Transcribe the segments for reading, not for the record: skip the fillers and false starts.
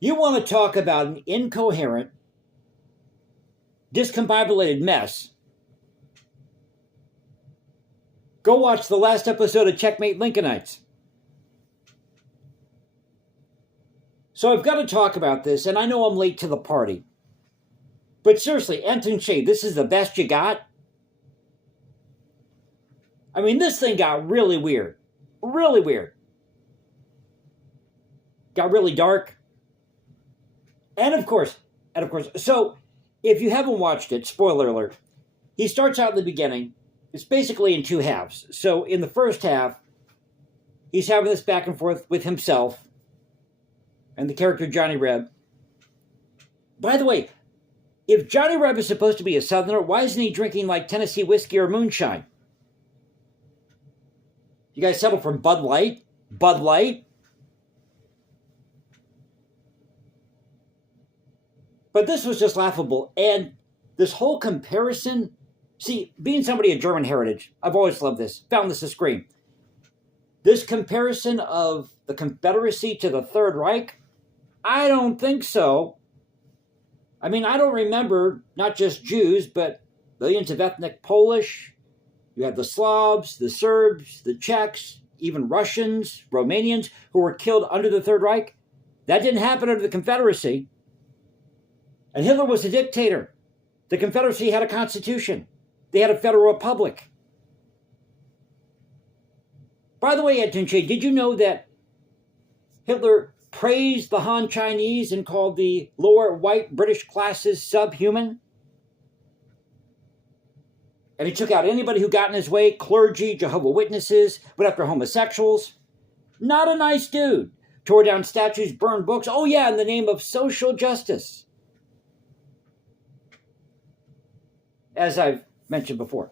You want to talk about an incoherent, discombobulated mess? Go watch the last episode of Checkmate Lincolnites. So I've got to talk about this, and I know I'm late to the party. But seriously, Anton Shea, this is the best you got? I mean, this thing got really weird. Really weird. Got really dark. And of course, so if you haven't watched it, spoiler alert, he starts out in the beginning. It's basically in two halves. So in the first half, he's having this back and forth with himself and the character Johnny Reb. By the way, if Johnny Reb is supposed to be a Southerner, why isn't he drinking like Tennessee whiskey or moonshine? You guys settle for Bud Light? Bud Light? But this was just laughable. And this whole comparison, see, being somebody of German heritage, I've always loved this, found this a scream. This comparison of the Confederacy to the Third Reich, I don't think so. I mean, I don't remember not just Jews, but millions of ethnic Polish. You have the Slavs, the Serbs, the Czechs, even Russians, Romanians, who were killed under the Third Reich. That didn't happen under the Confederacy. And Hitler was a dictator. The Confederacy had a constitution. They had a federal republic. By the way, Anton Shea, did you know that Hitler praised the Han Chinese and called the lower white British classes subhuman? And he took out anybody who got in his way, clergy, Jehovah's Witnesses, went after homosexuals. Not a nice dude. Tore down statues, burned books. Oh yeah, in the name of social justice. As I've mentioned before.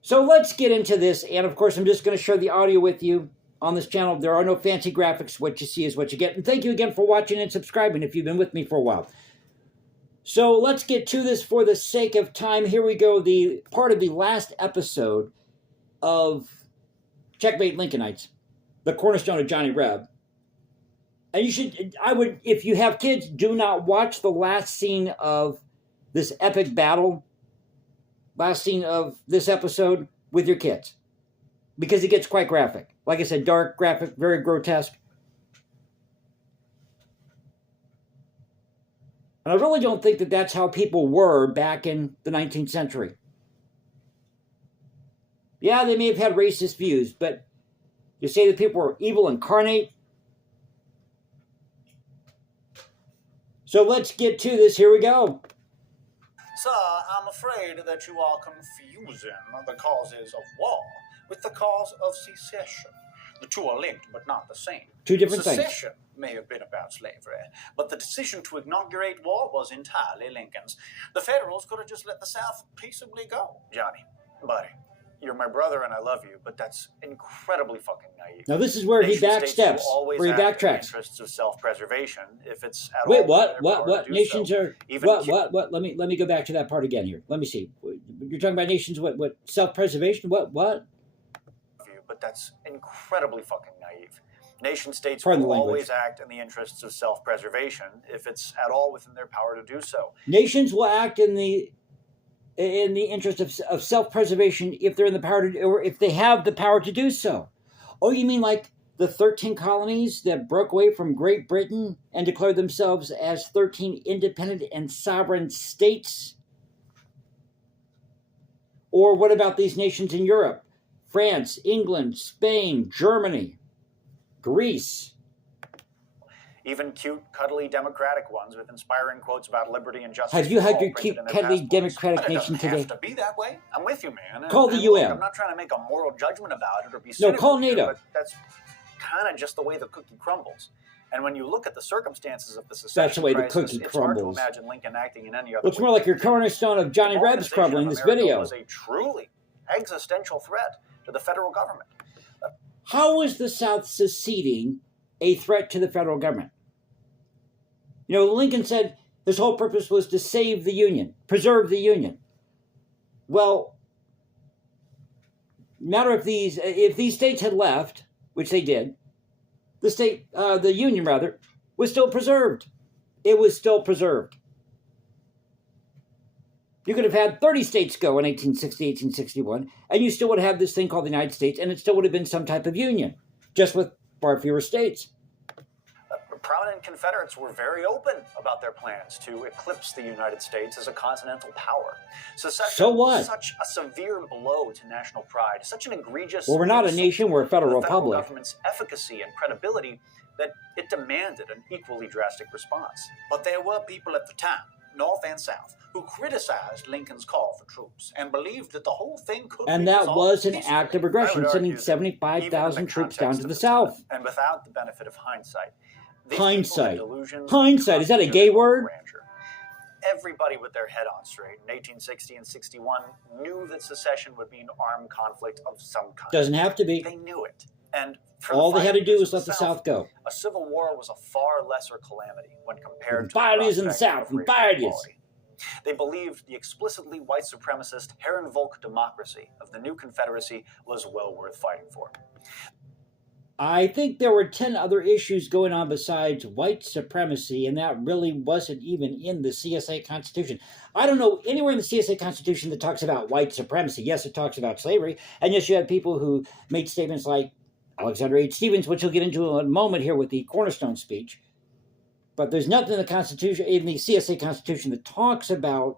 So let's get into this. And of course, I'm just going to share the audio with you on this channel. There are no fancy graphics. What you see is what you get. And thank you again for watching and subscribing if you've been with me for a while. So let's get to this for the sake of time. Here we go. The part of the last episode of Checkmate Lincolnites, the Cornerstone of Johnny Reb. And if you have kids, do not watch the last scene of this epic battle, last scene of this episode with your kids, because it gets quite graphic. Like I said, dark, graphic, very grotesque. And I really don't think that that's how people were back in the 19th century. Yeah, they may have had racist views, but you say that people were evil incarnate. So let's get to this. Here we go. Sir, I'm afraid that you are confusing the causes of war with the cause of secession. The two are linked, but not the same. Two different things. Secession may have been about slavery, but the decision to inaugurate war was entirely Lincoln's. The Federals could have just let the South peaceably go. Johnny, buddy, you're my brother and I love you, but that's incredibly fucking naive. Now this is where he backsteps, where he backtracks. Interests of self-preservation, if it's at Wait, all what? Nations so. are what? Let me go back to that part again here. Let me see. You're talking about nations. What? Self-preservation? What? But that's incredibly fucking naive. Nation-states Pardon the will language. always act in the interests of self-preservation if it's at all within their power to do so. Nations will act in the interest of self-preservation if they're in the power to, or if they have the power to do so. Oh, you mean like the 13 colonies that broke away from Great Britain and declared themselves as 13 independent and sovereign states? Or what about these nations in Europe? France, England, Spain, Germany, Greece. Even cute, cuddly democratic ones with inspiring quotes about liberty and justice. Have you had your cute, cuddly democratic nation today? It doesn't have to be that way. I'm with you, man. Call the UN. Look, I'm not trying to make a moral judgment about it or be cynical. No, call NATO. Here, but that's kind of just the way the cookie crumbles. And when you look at the circumstances of the secession That's the way crisis, the cookie it's crumbles. hard to imagine Lincoln acting in any other Looks way. more like your cornerstone of Johnny Reb's crumbling in this video. Was a truly existential threat to the federal government. How is the South seceding a threat to the federal government? You know, Lincoln said his whole purpose was to save the Union, preserve the Union. Well, matter if these states had left, which they did, the Union was still preserved. It was still preserved. You could have had 30 states go in 1860, 1861, and you still would have this thing called the United States, and it still would have been some type of union, just with far fewer states. Prominent Confederates were very open about their plans to eclipse the United States as a continental power. So what? Was such a severe blow to national pride, such an egregious... Well, we're not a nation, we're a federal republic. The federal government's efficacy and credibility that it demanded an equally drastic response. But there were people at the time, North and South, who criticized Lincoln's call for troops and believed that the whole thing could and be that resolved was an peacefully. act of aggression, sending 75,000 troops down to the South. And without the benefit of hindsight. Hindsight. Hindsight, is that a gay word? Everybody with their head on straight in 1860 and 61 knew that secession would be an armed conflict of some kind. Doesn't have to be. They knew it. And all they had to do was let the South go. A civil war was a far lesser calamity when compared to the in the South, and They believed the explicitly white supremacist Herrenvolk democracy of the new Confederacy was well worth fighting for. I think there were 10 other issues going on besides white supremacy, and that really wasn't even in the CSA Constitution. I don't know anywhere in the CSA Constitution that talks about white supremacy. Yes, it talks about slavery, and yes, you had people who made statements like Alexander H. Stephens, which we'll get into in a moment here with the Cornerstone speech. But there's nothing in the Constitution, in the CSA Constitution, that talks about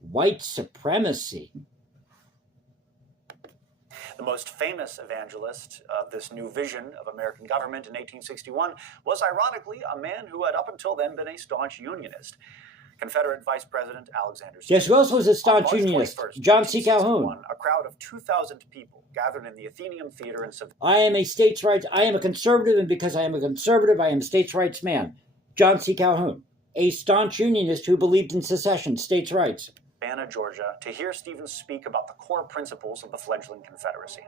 white supremacy. The most famous evangelist of this new vision of American government in 1861 was, ironically, a man who had up until then been a staunch Unionist, Confederate Vice President Alexander Stephens. Yes, who also was a staunch Unionist, John C. Calhoun. A crowd of 2,000 people gathered in the Athenaeum Theater in Savannah. I am a states' rights, I am a conservative, and because I am a conservative, I am a states' rights man. John C. Calhoun, a staunch Unionist who believed in secession, states' rights. Savannah, Georgia, to hear Stephens speak about the core principles of the fledgling Confederacy.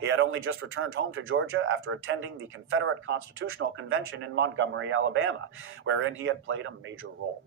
He had only just returned home to Georgia after attending the Confederate Constitutional Convention in Montgomery, Alabama, wherein he had played a major role.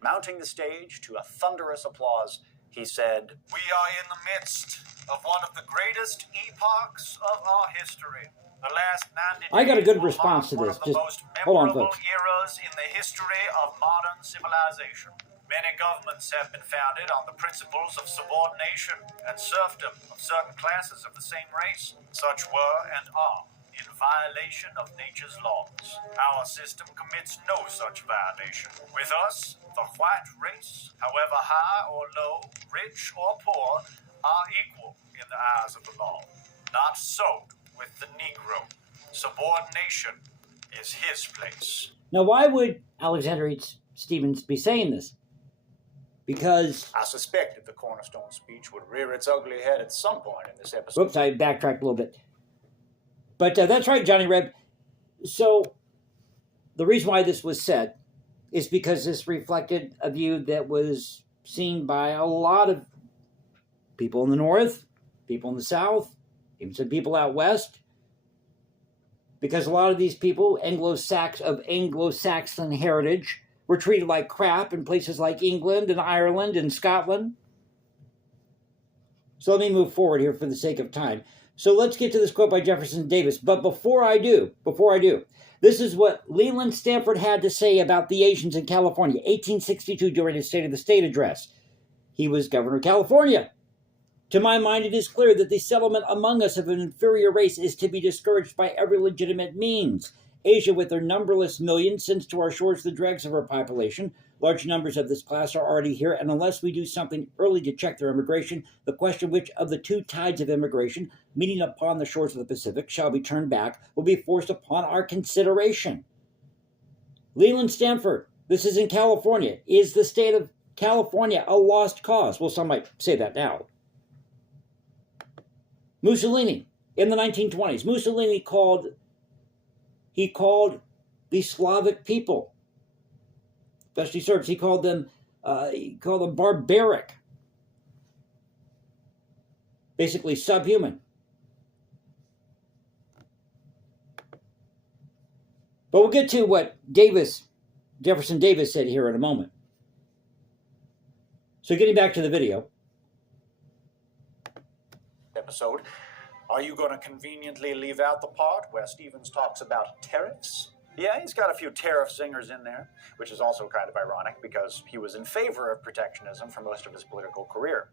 Mounting the stage to a thunderous applause, he said, "We are in the midst of one of the greatest epochs of our history. The last 90 I got a good response to this. Just hold on, folks. Eras in the history of modern civilization. Many governments have been founded on the principles of subordination and serfdom of certain classes of the same race. Such were and are in violation of nature's laws. Our system commits no such violation. With us, the white race, however high or low, rich or poor, are equal in the eyes of the law. Not so with the Negro. Subordination is his place." Now, why would Alexander H. Stephens be saying this? Because I suspected the Cornerstone speech would rear its ugly head at some point in this episode. Whoops, I backtracked a little bit. But that's right, Johnny Reb. So the reason why this was said is because this reflected a view that was seen by a lot of people in the North, people in the South, even some people out West. Because a lot of these people, Anglo-Saxon heritage, were treated like crap in places like England and Ireland and Scotland. So let me move forward here for the sake of time. So let's get to this quote by Jefferson Davis. But before I do, this is what Leland Stanford had to say about the Asians in California, 1862, during his State of the State address. He was governor of California. "To my mind, it is clear that the settlement among us of an inferior race is to be discouraged by every legitimate means. Asia, with their numberless millions, sends to our shores the dregs of her population. Large numbers of this class are already here, and unless we do something early to check their immigration, the question which of the two tides of immigration, meeting upon the shores of the Pacific, shall be turned back, will be forced upon our consideration." Leland Stanford, this is in California. Is the state of California a lost cause? Well, some might say that now. Mussolini, in the 1920s, Mussolini called the Slavic people, especially Serbs, he called them barbaric, basically subhuman. But we'll get to what Jefferson Davis said here in a moment. So getting back to the video. Episode. Are you going to conveniently leave out the part where Stephens talks about tariffs? Yeah, he's got a few tariff singers in there, which is also kind of ironic because he was in favor of protectionism for most of his political career.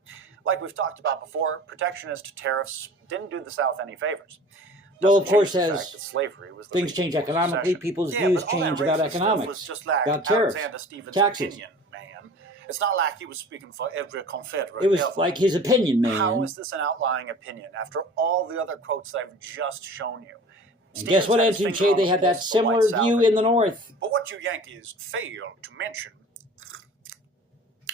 Like we've talked about before, protectionist tariffs didn't do the South any favors. Well, of Doesn't change course, the fact as that slavery was the things reason change for economically, secession. people's Yeah, views but all that change about racist stuff was economics, just like about tariffs, Alexander Stevens' taxes. opinion, man. It's not like he was speaking for every Confederate. It was ever. like his opinion, man. How is this an outlying opinion after all the other quotes that I've just shown you? And guess what, Anthony Che? They had that similar view in the North. But what you Yankees fail to mention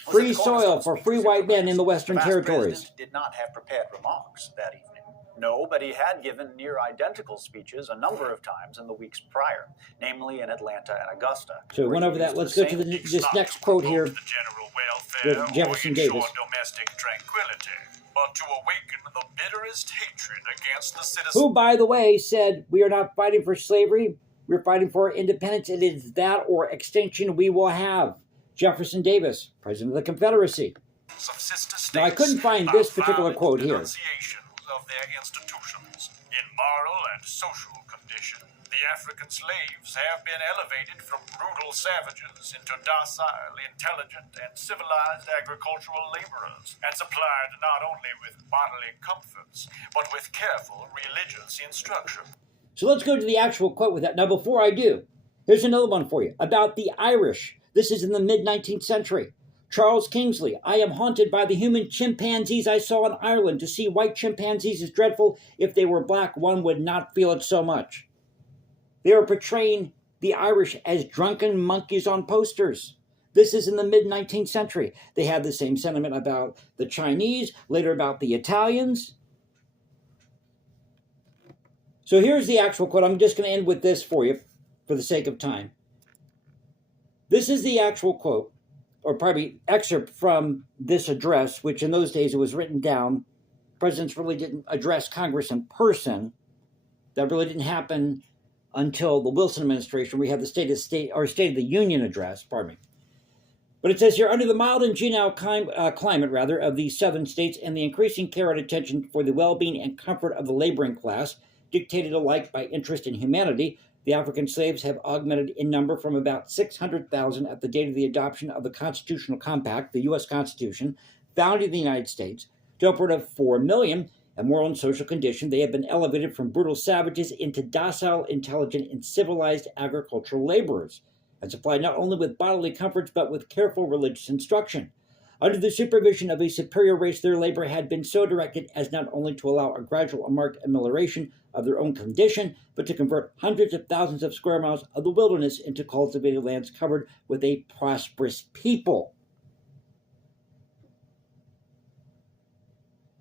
was Free that the soil Cornerstone for free speakers white men in the vice Western Territories. president did not have prepared remarks that evening. No, but he had given near identical speeches a number of times in the weeks prior, namely in Atlanta and Augusta. So we went over that. Let's go to this next quote here the general welfare with Jefferson or ensure Davis. domestic tranquility, but to awaken the bitterest hatred against the citizens. Who, by the way, said, "We are not fighting for slavery. We're fighting for independence. It is that or extinction we will have." Jefferson Davis, President of the Confederacy. Of sister states Now, I couldn't find this particular violent quote here. denunciations of their institutions in moral and social condition. The African slaves have been elevated from brutal savages into docile, intelligent, and civilized agricultural laborers, and supplied not only with bodily comforts, but with careful religious instruction. So let's go to the actual quote with that. Now, before I do, here's another one for you about the Irish. This is in the mid-19th century. Charles Kingsley, "I am haunted by the human chimpanzees I saw in Ireland. To see white chimpanzees is dreadful. If they were black, one would not feel it so much." They are portraying the Irish as drunken monkeys on posters. This is in the mid-19th century. They had the same sentiment about the Chinese, later about the Italians. So here's the actual quote. I'm just going to end with this for you for the sake of time. This is the actual quote, or probably excerpt from this address, which in those days it was written down. Presidents really didn't address Congress in person. That really didn't happen until the Wilson administration. We had the State of the Union address, pardon me. But it says here, under the mild and genial climate of these southern states and the increasing care and attention for the well-being and comfort of the laboring class, dictated alike by interest in humanity, the African slaves have augmented in number from about 600,000 at the date of the adoption of the Constitutional Compact, the U.S. Constitution, founding the United States, to upward of 4 million. In moral and social condition, they have been elevated from brutal savages into docile, intelligent, and civilized agricultural laborers, and supplied not only with bodily comforts, but with careful religious instruction. Under the supervision of a superior race, their labor had been so directed as not only to allow a gradual and marked amelioration of their own condition, but to convert hundreds of thousands of square miles of the wilderness into cultivated lands covered with a prosperous people.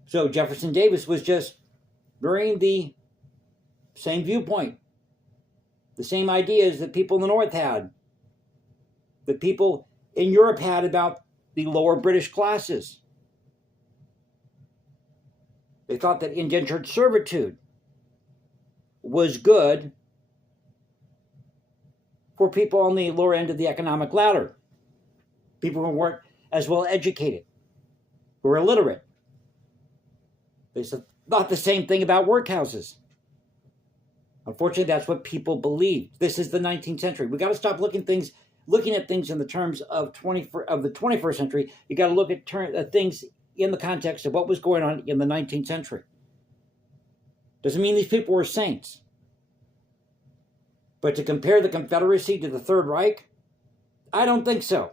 So Jefferson Davis was just bringing the same viewpoint, the same ideas that people in the North had, that people in Europe had about the lower British classes. They thought that indentured servitude was good for people on the lower end of the economic ladder, people who weren't as well educated, who were illiterate. They thought the same thing about workhouses. Unfortunately, that's what people believed. This is the 19th century. We got to stop looking at things in the terms of the 21st century. You got to look at things in the context of what was going on in the 19th century. Doesn't mean these people were saints. But to compare the Confederacy to the Third Reich, I don't think so.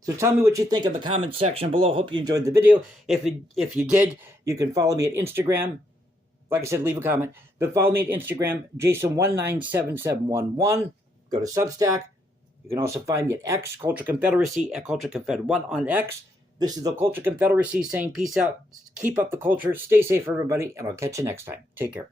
So tell me what you think in the comments section below. Hope you enjoyed the video. If you did, you can follow me at Instagram. Like I said, leave a comment. But follow me at Instagram, Jason197711. Go to Substack. You can also find me at X, Culture Confederacy, at Culture Confed1 on X. This is the Culture Confederacy saying peace out. Keep up the culture. Stay safe, everybody, and I'll catch you next time. Take care.